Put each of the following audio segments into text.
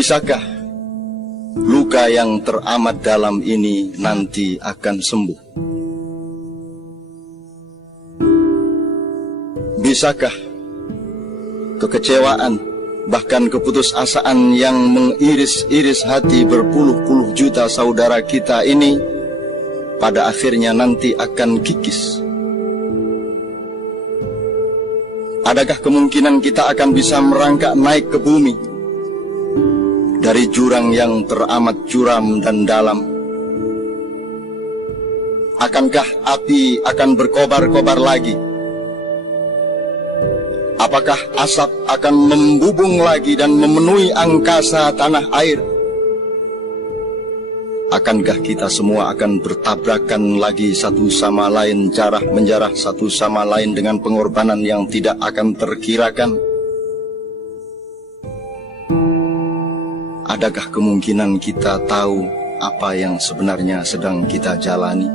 Bisakah luka yang teramat dalam ini nanti akan sembuh? Bisakah kekecewaan, bahkan keputusasaan yang mengiris-iris hati berpuluh-puluh juta saudara kita ini pada akhirnya nanti akan kikis? Adakah kemungkinan kita akan bisa merangkak naik ke bumi dari jurang yang teramat curam dan dalam? Akankah api akan berkobar-kobar lagi? Apakah asap akan membubung lagi dan memenuhi angkasa tanah air? Akankah kita semua akan bertabrakan lagi satu sama lain, jarah menjarah satu sama lain dengan pengorbanan yang tidak akan terkirakan? Adakah kemungkinan kita tahu apa yang sebenarnya sedang kita jalani?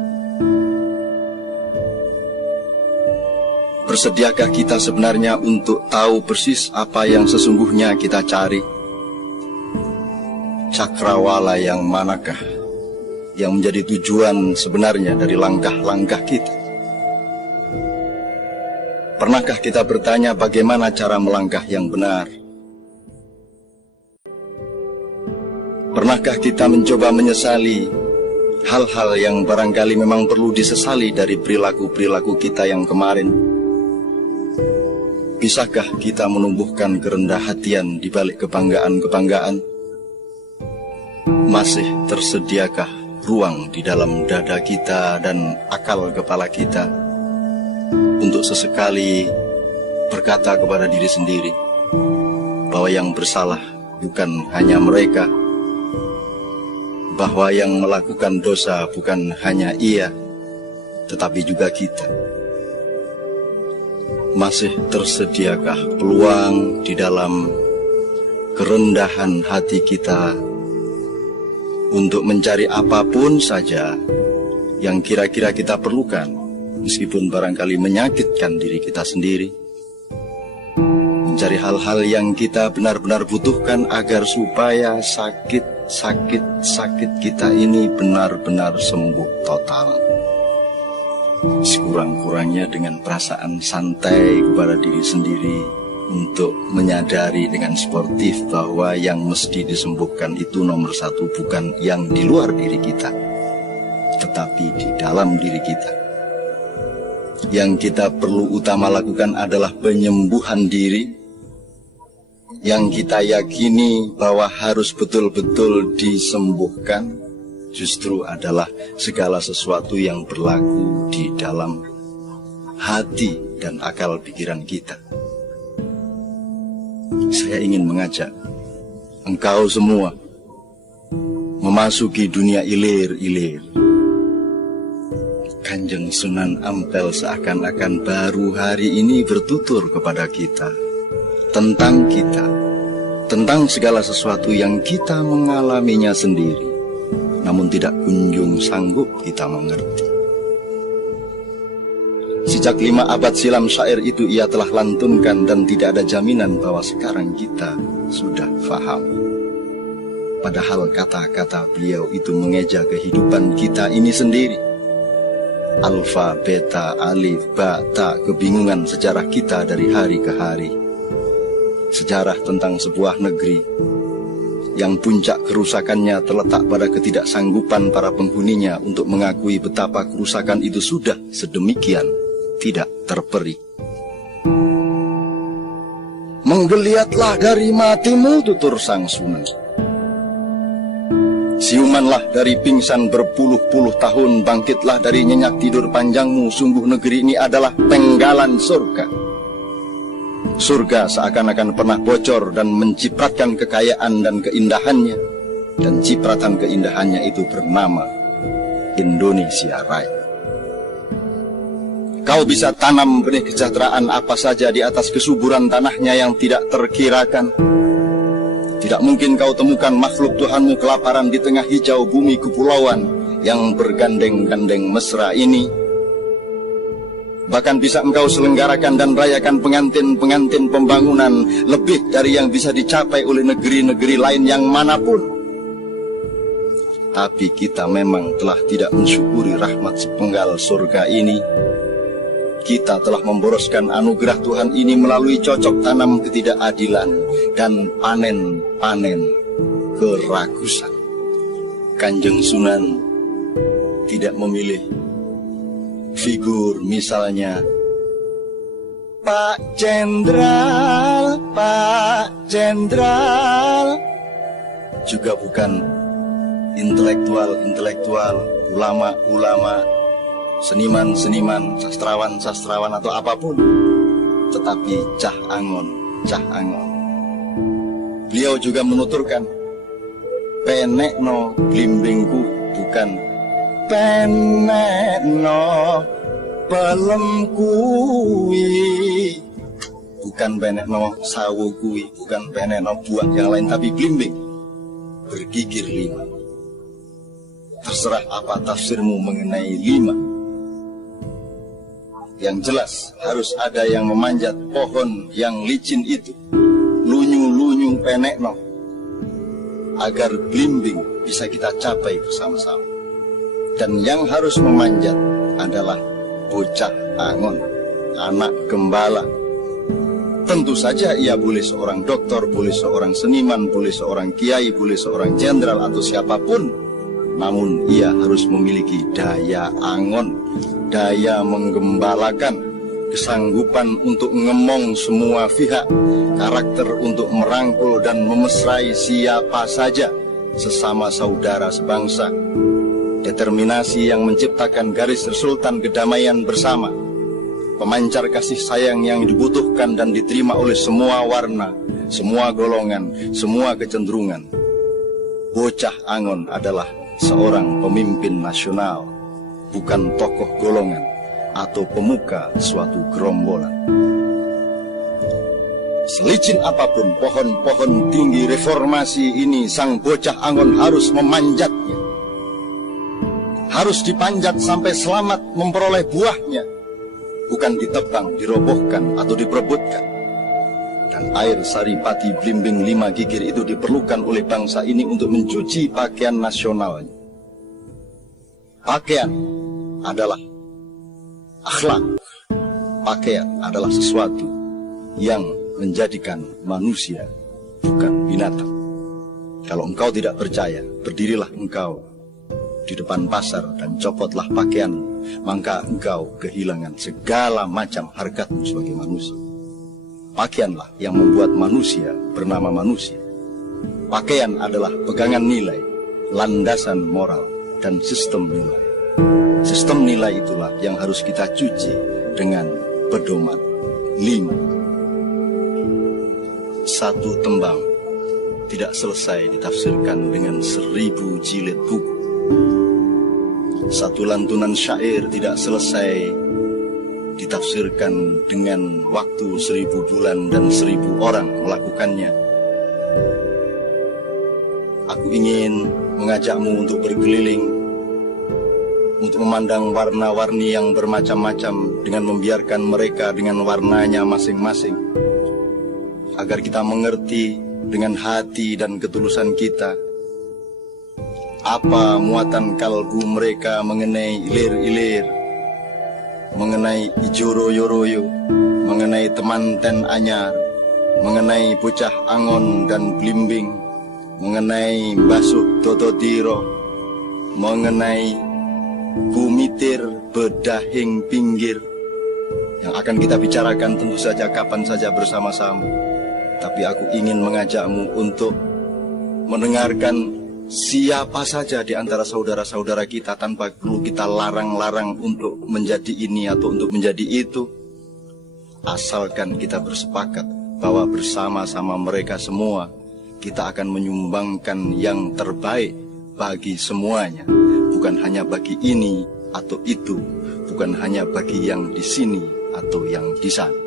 Bersediakah kita sebenarnya untuk tahu persis apa yang sesungguhnya kita cari? Cakrawala yang manakah yang menjadi tujuan sebenarnya dari langkah-langkah kita? Pernahkah kita bertanya bagaimana cara melangkah yang benar? Pernahkah kita mencoba menyesali hal-hal yang barangkali memang perlu disesali dari perilaku-perilaku kita yang kemarin? Bisakah kita menumbuhkan kerendah hatian di balik kebanggaan-kebanggaan? Masih tersediakah ruang di dalam dada kita dan akal kepala kita untuk sesekali berkata kepada diri sendiri bahwa yang bersalah bukan hanya mereka, bahwa yang melakukan dosa bukan hanya ia, tetapi juga kita? Masih tersediakah peluang di dalam kerendahan hati kita untuk mencari apapun saja yang kira-kira kita perlukan, meskipun barangkali menyakitkan diri kita sendiri? Mencari hal-hal yang kita benar-benar butuhkan agar supaya sakit kita ini benar-benar sembuh total. Sekurang-kurangnya dengan perasaan santai kepada diri sendiri untuk menyadari dengan sportif bahwa yang mesti disembuhkan itu nomor satu bukan yang di luar diri kita, tetapi di dalam diri kita. Yang kita perlu utama lakukan adalah penyembuhan diri, yang kita yakini bahwa harus betul-betul disembuhkan justru adalah segala sesuatu yang berlaku di dalam hati dan akal pikiran kita. Saya ingin mengajak engkau semua memasuki dunia ilir-ilir. Kanjeng Sunan Ampel seakan-akan baru hari ini bertutur kepada kita, tentang segala sesuatu yang kita mengalaminya sendiri, namun tidak kunjung sanggup kita mengerti. Sejak 5 abad silam syair itu ia telah lantunkan dan tidak ada jaminan bahwa sekarang kita sudah faham. Padahal kata-kata beliau itu mengeja kehidupan kita ini sendiri. Alfa, beta, alif, ba, ta, kebingungan sejarah kita dari hari ke hari. Sejarah tentang sebuah negeri yang puncak kerusakannya terletak pada ketidaksanggupan para penghuninya untuk mengakui betapa kerusakan itu sudah sedemikian tidak terperi. Menggeliatlah dari matimu, tutur sang Sunan. Siumanlah dari pingsan berpuluh-puluh tahun, bangkitlah dari nyenyak tidur panjangmu. Sungguh negeri ini adalah penggalan surga. Surga seakan-akan pernah bocor dan mencipratkan kekayaan dan keindahannya, dan cipratan keindahannya itu bernama Indonesia Raya. Kau bisa tanam benih kesejahteraan apa saja di atas kesuburan tanahnya yang tidak terkirakan. Tidak mungkin kau temukan makhluk Tuhanmu kelaparan di tengah hijau bumi kepulauan yang bergandeng-gandeng mesra ini. Bahkan bisa engkau selenggarakan dan rayakan pengantin-pengantin pembangunan lebih dari yang bisa dicapai oleh negeri-negeri lain yang manapun. Tapi kita memang telah tidak mensyukuri rahmat sepenggal surga ini. Kita telah memboroskan anugerah Tuhan ini melalui cocok tanam ketidakadilan dan panen-panen keragusan. Kanjeng Sunan tidak memilih figur misalnya Pak Jenderal, juga bukan intelektual, ulama, seniman, sastrawan atau apapun, tetapi Cah Angon. Beliau juga menuturkan, penekno blimbingku, bukan penekno pelem kuwi, bukan penekno sawo kuwi, bukan penekno buah yang lain, tapi blimbing bergigir 5. Terserah apa tafsirmu mengenai 5. Yang jelas harus ada yang memanjat pohon yang licin itu, lunyu-lunyu penekno, agar blimbing bisa kita capai bersama-sama. Dan yang harus memanjat adalah bocah Angon, anak gembala. Tentu saja ia boleh seorang doktor, boleh seorang seniman, boleh seorang kiai, boleh seorang jenderal atau siapapun. Namun ia harus memiliki daya Angon, daya menggembalakan, kesanggupan untuk ngemong semua pihak, karakter untuk merangkul dan memesrai siapa saja sesama saudara sebangsa, determinasi yang menciptakan garis resultan kedamaian bersama, pemancar kasih sayang yang dibutuhkan dan diterima oleh semua warna, semua golongan, semua kecenderungan. Bocah Angon adalah seorang pemimpin nasional, bukan tokoh golongan atau pemuka suatu gerombolan. Selicin apapun pohon-pohon tinggi reformasi ini, sang bocah Angon harus memanjatnya, harus dipanjat sampai selamat memperoleh buahnya, bukan ditebang, dirobohkan atau diperebutkan. Dan air saripati blimbing 5 gigir itu diperlukan oleh bangsa ini untuk mencuci pakaian nasionalnya. Pakaian adalah akhlak. Pakaian adalah sesuatu yang menjadikan manusia, bukan binatang. Kalau engkau tidak percaya, berdirilah engkau di depan pasar dan copotlah pakaian, maka engkau kehilangan segala macam harkatmu sebagai manusia. Pakaianlah yang membuat manusia bernama manusia. Pakaian adalah pegangan nilai, landasan moral, dan sistem nilai. Sistem nilai itulah yang harus kita cuci dengan pedoman 5. Satu tembang tidak selesai ditafsirkan dengan 1000 jilid buku. Satu lantunan syair tidak selesai ditafsirkan dengan waktu 1000 bulan dan 1000 orang melakukannya. Aku ingin mengajakmu untuk berkeliling, untuk memandang warna-warni yang bermacam-macam dengan membiarkan mereka dengan warnanya masing-masing, agar kita mengerti dengan hati dan ketulusan kita apa muatan kalbu mereka mengenai ilir-ilir, mengenai ijoro-yoroyo, mengenai temanten anyar, mengenai bocah Angon dan blimbing, mengenai basuh tototiro, mengenai bumitir bedahing pinggir, yang akan kita bicarakan tentu saja kapan saja bersama-sama. Tapi aku ingin mengajakmu untuk mendengarkan siapa saja di antara saudara-saudara kita tanpa perlu kita larang-larang untuk menjadi ini atau untuk menjadi itu. Asalkan kita bersepakat bahwa bersama-sama mereka semua kita akan menyumbangkan yang terbaik bagi semuanya, bukan hanya bagi ini atau itu, bukan hanya bagi yang di sini atau yang di sana.